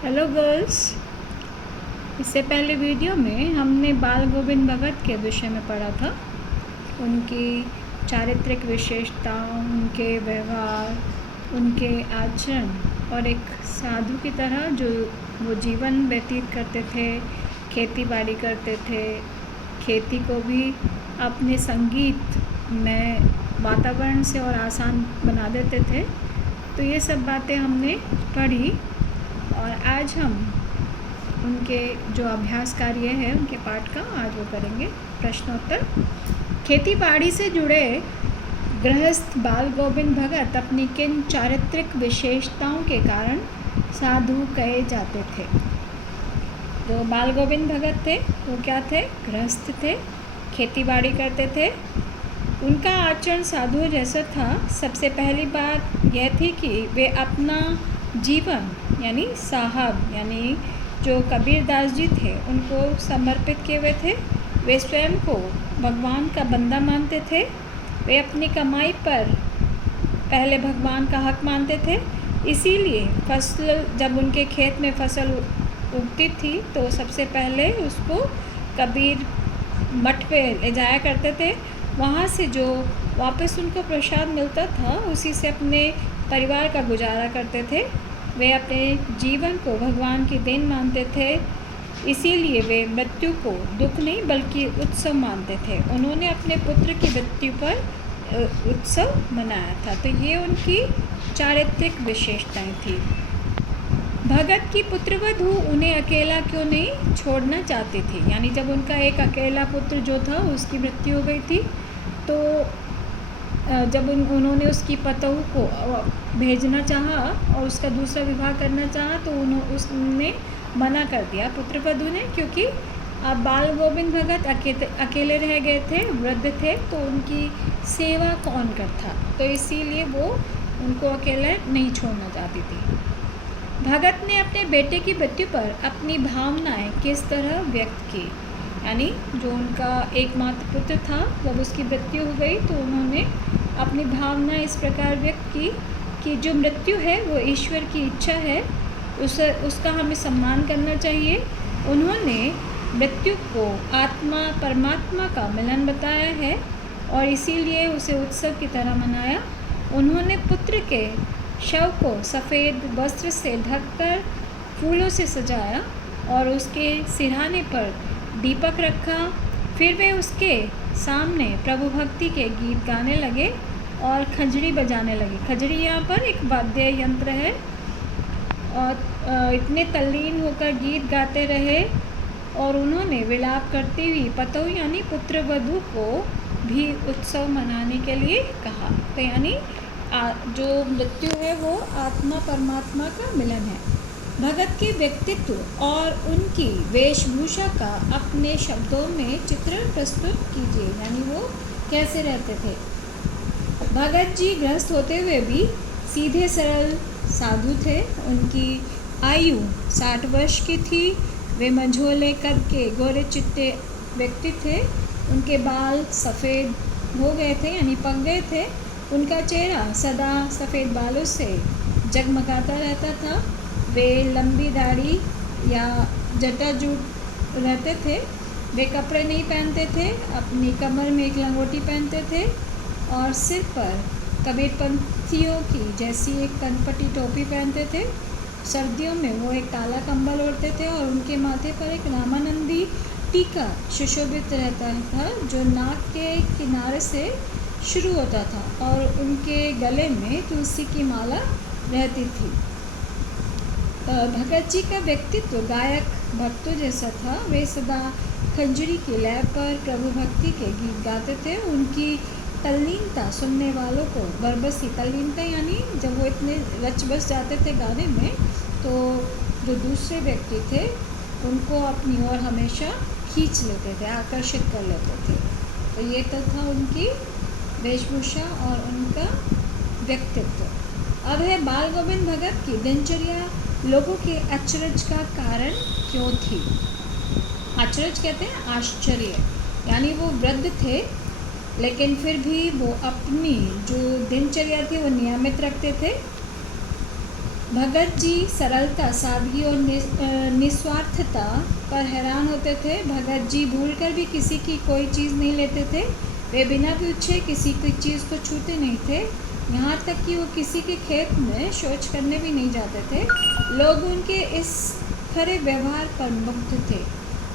Hello girls. इससे पहले video में हमने बाल गोविंद भगत के विषय में पढ़ा था। उनकी चारित्रिक विशेषताओं, उनके व्यवहार, उनके आचरण और एक साधु की तरह जो वो जीवन व्यतीत करते थे, खेती बाड़ी करते थे, खेती को भी अपने संगीत में वातावरण से और आसान बना देते थे। तो ये सब बातें हमने पढ़ी और आज हम उनके जो अभ्यास कार्य है उनके पाठ का आज वो करेंगे प्रश्नोत्तर। खेती बाड़ी से जुड़े गृहस्थ बाल गोविंद भगत अपनी किन चारित्रिक विशेषताओं के कारण साधु कहे जाते थे। जो बाल गोविंद भगत थे वो क्या थे? गृहस्थ थे, खेती बाड़ी करते थे। उनका आचरण साधु जैसा था। सबसे पहली बात यह थी कि वे अपना जीवन यानी साहब यानी जो कबीरदास जी थे उनको समर्पित किए हुए थे। वे स्वयं को भगवान का बंदा मानते थे। वे अपनी कमाई पर पहले भगवान का हक मानते थे। इसीलिए फसल जब उनके खेत में फसल उगती थी तो सबसे पहले उसको कबीर मठ पे ले जाया करते थे। वहाँ से जो वापस उनको प्रसाद मिलता था उसी से अपने परिवार का गुजारा करते थे। वे अपने जीवन को भगवान की देन मानते थे। इसीलिए वे मृत्यु को दुख नहीं बल्कि उत्सव मानते थे। उन्होंने अपने पुत्र की मृत्यु पर उत्सव मनाया था। तो ये उनकी चारित्रिक विशेषताएं थी। भगत की पुत्रवधू उन्हें अकेला क्यों नहीं छोड़ना चाहती थी। यानी जब उनका एक अकेला पुत्र जो था उसकी मृत्यु हो गई थी तो जब उन्होंने उसकी पतोह को भेजना चाहा और उसका दूसरा विवाह करना चाहा तो उसने मना कर दिया पुत्रवधू ने, क्योंकि अब बाल गोविंद भगत अकेले रह गए थे, वृद्ध थे, तो उनकी सेवा कौन करता। तो इसीलिए वो उनको अकेले नहीं छोड़ना चाहती थी। भगत ने अपने बेटे की मृत्यु पर अपनी भावनाएं किस तरह व्यक्त की। यानी जो उनका एकमात्र पुत्र था जब उसकी मृत्यु हो गई तो उन्होंने अपनी भावना इस प्रकार व्यक्त की कि जो मृत्यु है वो ईश्वर की इच्छा है, उसका हमें सम्मान करना चाहिए। उन्होंने मृत्यु को आत्मा परमात्मा का मिलन बताया है और इसीलिए उसे उत्सव की तरह मनाया। उन्होंने पुत्र के शव को सफ़ेद वस्त्र से ढककर फूलों से सजाया और उसके सिरहाने पर दीपक रखा। फिर वे उसके सामने प्रभु भक्ति के गीत गाने लगे और खंजरी बजाने लगे। खंजरी यहाँ पर एक वाद्य यंत्र है और इतने तल्लीन होकर गीत गाते रहे और उन्होंने विलाप करती हुई पतोह यानी पुत्रवधू को भी उत्सव मनाने के लिए कहा। तो यानी जो मृत्यु है वो आत्मा परमात्मा का मिलन है। भगत के व्यक्तित्व और उनकी वेशभूषा का अपने शब्दों में चित्रण प्रस्तुत कीजिए। यानी वो कैसे रहते थे। भगत जी गृहस्थ होते हुए भी सीधे सरल साधु थे। उनकी आयु 60 वर्ष की थी। वे मंझोले कद के गोरे चिट्टे व्यक्ति थे। उनके बाल सफ़ेद हो गए थे यानी पक गए थे। उनका चेहरा सदा सफ़ेद बालों से जगमगाता रहता था। वे लंबी दाढ़ी या जटाजूट रहते थे। वे कपड़े नहीं पहनते थे। अपनी कमर में एक लंगोटी पहनते थे और सिर पर कबीरपंथियों की जैसी एक कनपटी टोपी पहनते थे। सर्दियों में वो एक काला कंबल ओढ़ते थे और उनके माथे पर एक रामानंदी टीका सुशोभित रहता था जो नाक के किनारे से शुरू होता था और उनके गले में तुलसी की माला रहती थी। भगत जी का व्यक्तित्व गायक भक्तों जैसा था। वे सदा खंजरी की लय पर प्रभु भक्ति के गीत गाते थे। उनकी तल्लीनता सुनने वालों को बरबसी, तल्लीनता यानी जब वो इतने रच बस जाते थे गाने में तो जो दूसरे व्यक्ति थे उनको अपनी ओर हमेशा खींच लेते थे, आकर्षित कर लेते थे। तो ये तो था उनकी वेशभूषा और उनका व्यक्तित्व। अब है बाल गोविंद भगत की दिनचर्या लोगों के अचरज का कारण क्यों थी। अचरज कहते हैं आश्चर्य। यानी वो वृद्ध थे लेकिन फिर भी वो अपनी जो दिनचर्या थी वो नियमित रखते थे। भगत जी सरलता, सादगी और निस्वार्थता पर हैरान होते थे। भगत जी भूलकर भी किसी की कोई चीज़ नहीं लेते थे। वे बिना पूछे किसी की चीज़ को छूते नहीं थे। यहाँ तक कि वो किसी के खेत में शौच करने भी नहीं जाते थे। लोग उनके इस खरे व्यवहार पर मुग्ध थे।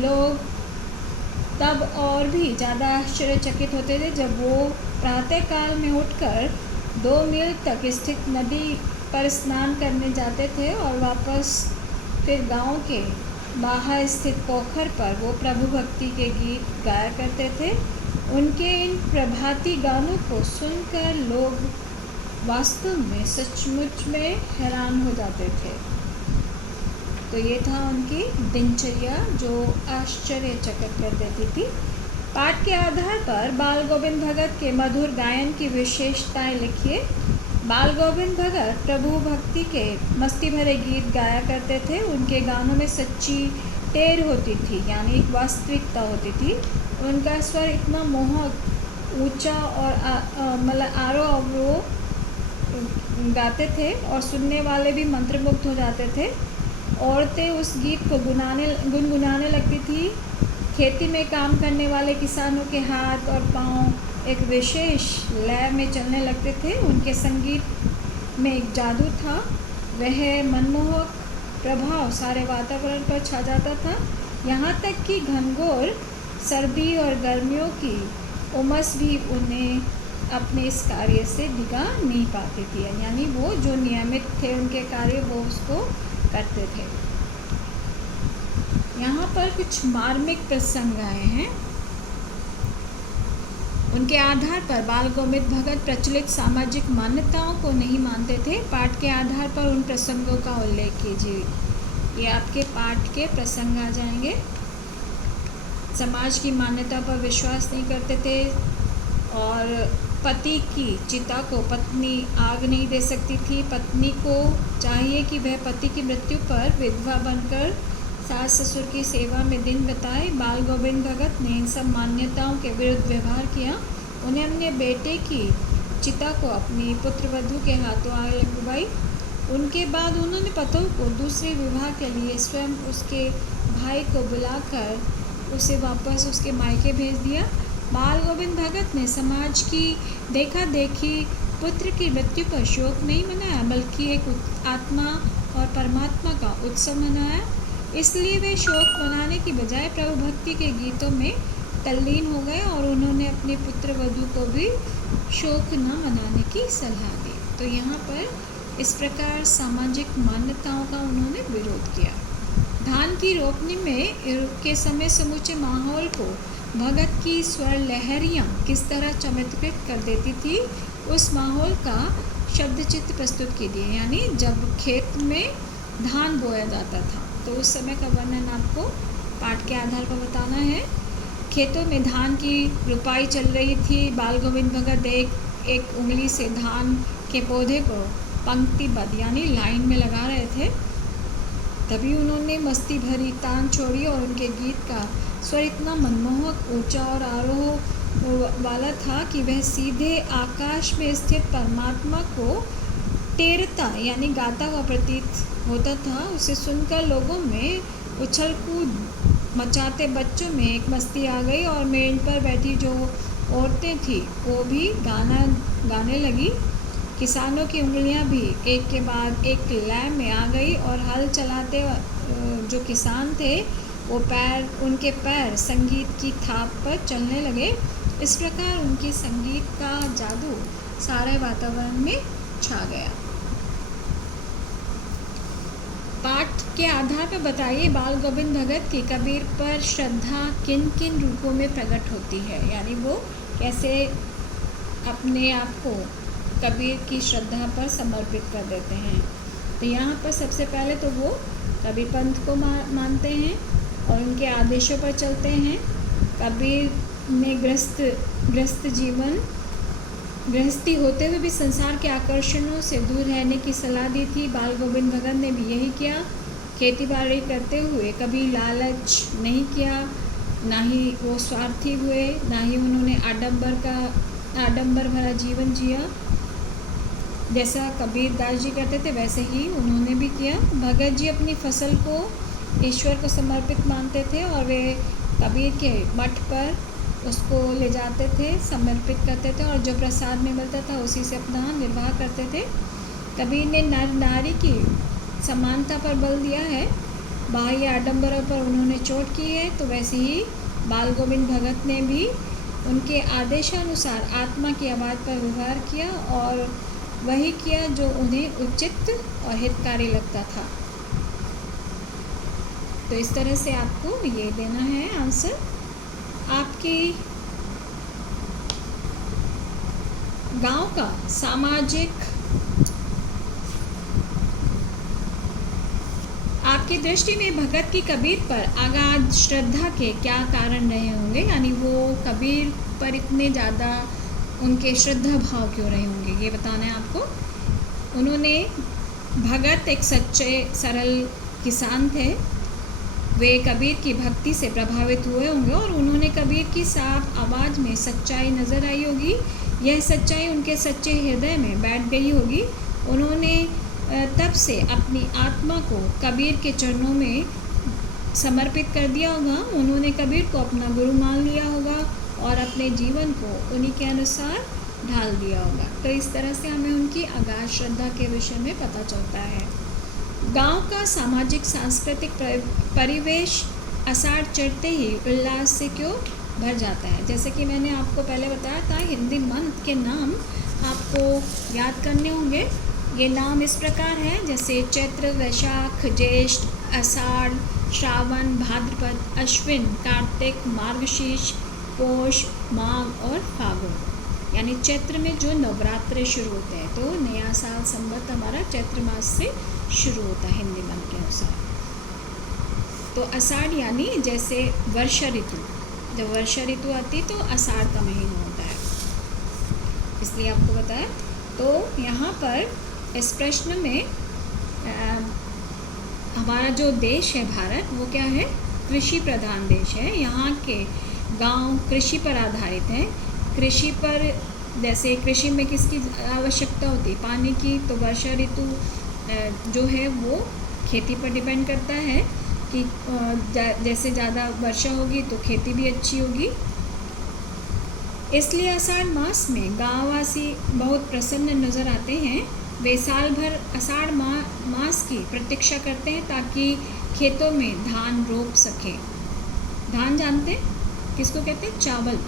लोग तब और भी ज़्यादा आश्चर्यचकित होते थे जब वो प्रातःकाल में उठकर 2 मील तक स्थित नदी पर स्नान करने जाते थे और वापस फिर गांव के बाहर स्थित पोखर पर वो प्रभु भक्ति के गीत गाया करते थे। उनके इन प्रभाती गानों को सुनकर लोग वास्तव में सचमुच में हैरान हो जाते थे। तो ये था उनकी दिनचर्या जो आश्चर्यचकित कर देती थी। पाठ के आधार पर बाल गोविंद भगत के मधुर गायन की विशेषताएं लिखिए। बाल गोविंद भगत प्रभु भक्ति के मस्ती भरे गीत गाया करते थे। उनके गानों में सच्ची टेर होती थी, यानी एक वास्तविकता होती थी। उनका स्वर इतना मोहक, ऊंचा और मतलब आरोह अवरोह गाते थे और सुनने वाले भी मंत्रमुग्ध हो जाते थे। औरतें उस गीत को गुनगुनाने लगती थी। खेती में काम करने वाले किसानों के हाथ और पांव एक विशेष लय में चलने लगते थे। उनके संगीत में एक जादू था। वह मनमोहक प्रभाव सारे वातावरण पर छा जाता था। यहाँ तक कि घनघोर सर्दी और गर्मियों की उमस भी उन्हें अपने इस कार्य से डिगा नहीं पाती थी, यानी वो जो नियमित थे उनके कार्य वो उसको करते थे। यहाँ पर कुछ मार्मिक प्रसंग आए हैं। उनके आधार पर बाल गोविंद भगत प्रचलित सामाजिक मान्यताओं को नहीं मानते थे। पाठ के आधार पर उन प्रसंगों का उल्लेख कीजिए। ये आपके पाठ के प्रसंग आ जाएंगे। समाज की मान्यता पर विश्वास नहीं करते थे और पति की चिता को पत्नी आग नहीं दे सकती थी। पत्नी को चाहिए कि वह पति की मृत्यु पर विधवा बनकर सास ससुर की सेवा में दिन बिताए। बाल गोविंद भगत ने इन सब मान्यताओं के विरुद्ध व्यवहार किया। उन्हें अपने बेटे की चिता को अपनी पुत्रवधू के हाथों आग लगवाई। उनके बाद उन्होंने पतों को दूसरे विवाह के लिए स्वयं उसके भाई को बुलाकर उसे वापस उसके मायके भेज दिया। बाल गोविंद भगत ने समाज की देखा देखी पुत्र की मृत्यु पर शोक नहीं मनाया, बल्कि एक आत्मा और परमात्मा का उत्सव मनाया। इसलिए वे शोक मनाने की बजाय प्रभु भक्ति के गीतों में तल्लीन हो गए और उन्होंने अपने पुत्र वधू को भी शोक न मनाने की सलाह दी। तो यहाँ पर इस प्रकार सामाजिक मान्यताओं का उन्होंने विरोध किया। धान की रोपनी में के समय समूचे माहौल को भगत की स्वर लहरियाँ किस तरह चमत्कृत कर देती थी, उस माहौल का शब्द चित्र प्रस्तुत कीजिए। यानी जब खेत में धान बोया जाता था तो उस समय का वर्णन आपको पाठ के आधार पर बताना है। खेतों में धान की रुपाई चल रही थी। बाल गोविंद भगत एक उंगली से धान के पौधे को पंक्तिबद्ध यानी लाइन में लगा रहे थे। तभी उन्होंने मस्ती भरी तान छोड़ी और उनके गीत का स्वर इतना मनमोहक, ऊंचा और आरोह वाला था कि वह सीधे आकाश में स्थित परमात्मा को टेरता यानी गाता हुआ प्रतीत होता था। उसे सुनकर लोगों में उछल कूद मचाते बच्चों में एक मस्ती आ गई और मेज पर बैठी जो औरतें थीं वो भी गाना गाने लगी। किसानों की उंगलियां भी एक के बाद एक लय में आ गई और हल चलाते जो किसान थे उनके पैर संगीत की थाप पर चलने लगे। इस प्रकार उनके संगीत का जादू सारे वातावरण में छा गया। पाठ के आधार पर बताइए बाल गोविंद भगत की कबीर पर श्रद्धा किन किन रूपों में प्रकट होती है, यानी वो कैसे अपने आप को कबीर की श्रद्धा पर समर्पित कर देते हैं। तो यहाँ पर सबसे पहले तो वो कबीर पंथ को मानते हैं और उनके आदेशों पर चलते हैं। कबीर ने गृहस्थी होते हुए भी संसार के आकर्षणों से दूर रहने की सलाह दी थी। बाल गोविंद भगत ने भी यही किया। खेती बाड़ी करते हुए कभी लालच नहीं किया, ना ही वो स्वार्थी हुए, ना ही उन्होंने आडंबर भरा जीवन जिया। जैसा कबीर दास जी करते थे वैसे ही उन्होंने भी किया। भगत जी अपनी फसल को ईश्वर को समर्पित मानते थे और वे कबीर के मठ पर उसको ले जाते थे, समर्पित करते थे और जो प्रसाद में मिलता था उसी से अपना निर्वाह करते थे। कबीर ने नर नारी की समानता पर बल दिया है, बाह्य आडंबरों पर उन्होंने चोट की है। तो वैसे ही बाल गोविंद भगत ने भी उनके आदेशानुसार आत्मा की आवाज़ पर व्यवहार किया और वही किया जो उन्हें उचित और हितकारी लगता था। तो इस तरह से आपको ये देना है आंसर। आपकी गांव का सामाजिक, आपकी दृष्टि में भगत की कबीर पर अगाध श्रद्धा के क्या कारण रहे होंगे, यानी वो कबीर पर इतने ज़्यादा उनके श्रद्धा भाव क्यों रहे होंगे, ये बताना है आपको। उन्होंने, भगत एक सच्चे सरल किसान थे, वे कबीर की भक्ति से प्रभावित हुए होंगे और उन्होंने कबीर की साफ आवाज़ में सच्चाई नज़र आई होगी। यह सच्चाई उनके सच्चे हृदय में बैठ गई होगी। उन्होंने तब से अपनी आत्मा को कबीर के चरणों में समर्पित कर दिया होगा। उन्होंने कबीर को अपना गुरु मान लिया होगा और अपने जीवन को उन्हीं के अनुसार ढाल दिया होगा। तो इस तरह से हमें उनकी अगाध श्रद्धा के विषय में पता चलता है। गांव का सामाजिक सांस्कृतिक परिवेश आषाढ़ चढ़ते ही उल्लास से क्यों भर जाता है। जैसे कि मैंने आपको पहले बताया था, हिंदी मंथ के नाम आपको याद करने होंगे। ये नाम इस प्रकार हैं, जैसे चैत्र, वैशाख, ज्येष्ठ, आषाढ़, श्रावण, भाद्रपद, अश्विन, कार्तिक, मार्गशीर्ष, पौष, माघ और फागुन। यानी चैत्र में जो नवरात्र शुरू होते हैं, तो नया साल संवत हमारा चैत्र मास से शुरू होता है हिंदी मन के अनुसार। तो आषाढ़ यानी जैसे वर्षा ऋतु, जब वर्षा ऋतु आती तो आषाढ़ का महीना होता है, इसलिए आपको बताया। तो यहाँ पर इस प्रश्न में हमारा जो देश है भारत, वो क्या है, कृषि प्रधान देश है। यहाँ के गांव कृषि पर आधारित हैं। कृषि पर, जैसे कृषि में किसकी आवश्यकता होती है, पानी की, तो वर्षा ऋतु जो है वो खेती पर डिपेंड करता है कि जैसे ज़्यादा वर्षा होगी तो खेती भी अच्छी होगी। इसलिए आषाढ़ मास में गाँववासी बहुत प्रसन्न नज़र आते हैं। वे साल भर आषाढ़ मास की प्रतीक्षा करते हैं ताकि खेतों में धान रोप सकें। धान जानते हैं किसको कहते हैं, चावल।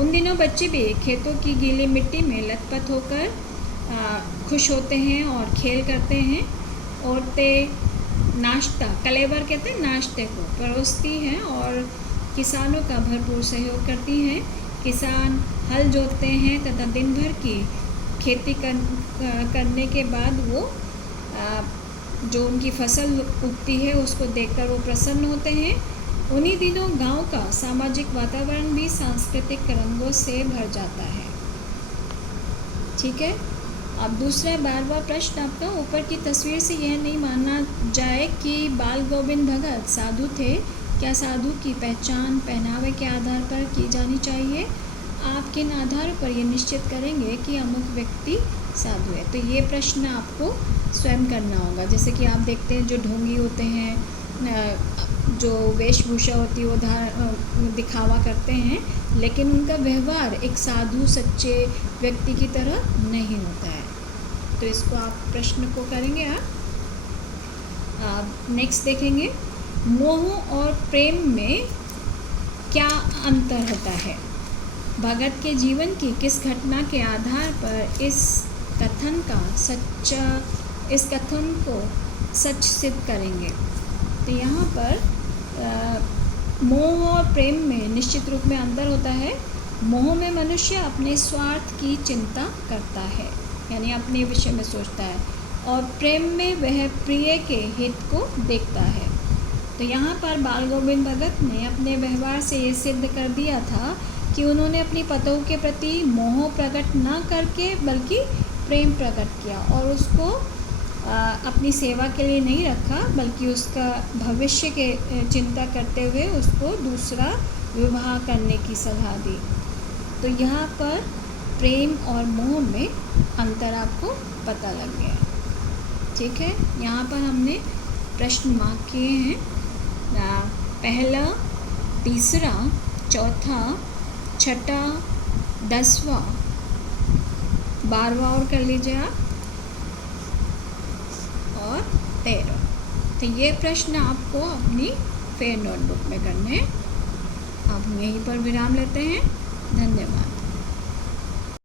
उन दिनों बच्चे भी खेतों की गीली मिट्टी में लथपथ होकर खुश होते हैं और खेल करते हैं। औरतें नाश्ता, कलेवर कहते हैं नाश्ते को, परोसती हैं और किसानों का भरपूर सहयोग करती हैं। किसान हल जोतते हैं तथा दिन भर की खेती करने के बाद वो जो उनकी फसल उगती है उसको देखकर वो प्रसन्न होते हैं। उन्हीं दिनों गांव का सामाजिक वातावरण भी सांस्कृतिक रंगों से भर जाता है। ठीक है। अब दूसरा 12वां प्रश्न आपका, ऊपर की तस्वीर से यह नहीं माना जाए कि बाल गोविंद भगत साधु थे, क्या साधु की पहचान पहनावे के आधार पर की जानी चाहिए? आप किन आधारों पर ये निश्चित करेंगे कि अमुक व्यक्ति साधु है? तो ये प्रश्न आपको स्वयं करना होगा। जैसे कि आप देखते हैं जो ढोंगी होते हैं, जो वेशभूषा होती है वो दिखावा करते हैं, लेकिन उनका व्यवहार एक साधु सच्चे व्यक्ति की तरह नहीं होता है। तो इसको आप प्रश्न को करेंगे आप। नेक्स्ट देखेंगे, मोह और प्रेम में क्या अंतर होता है? भगत के जीवन की किस घटना के आधार पर इस कथन को सच सिद्ध करेंगे? तो यहाँ पर मोह और प्रेम में निश्चित रूप में अंतर होता है। मोह में मनुष्य अपने स्वार्थ की चिंता करता है, यानी अपने विषय में सोचता है, और प्रेम में वह प्रिय के हित को देखता है। तो यहाँ पर बाल गोविंद भगत ने अपने व्यवहार से ये सिद्ध कर दिया था कि उन्होंने अपनी पतों के प्रति मोह प्रकट न करके बल्कि प्रेम प्रकट किया और उसको अपनी सेवा के लिए नहीं रखा, बल्कि उसका भविष्य के चिंता करते हुए उसको दूसरा विवाह करने की सलाह दी। तो यहाँ पर प्रेम और मोह में अंतर आपको पता लग गया। ठीक है, यहाँ पर हमने प्रश्न मार्क किए हैं, पहला, तीसरा, चौथा, छठा, 10वां, 12वां और कर लीजिए आप, और 13। तो ये प्रश्न आपको अपनी फेयर नोटबुक में करने हैं। अब हम यहीं पर विराम लेते हैं। धन्यवाद।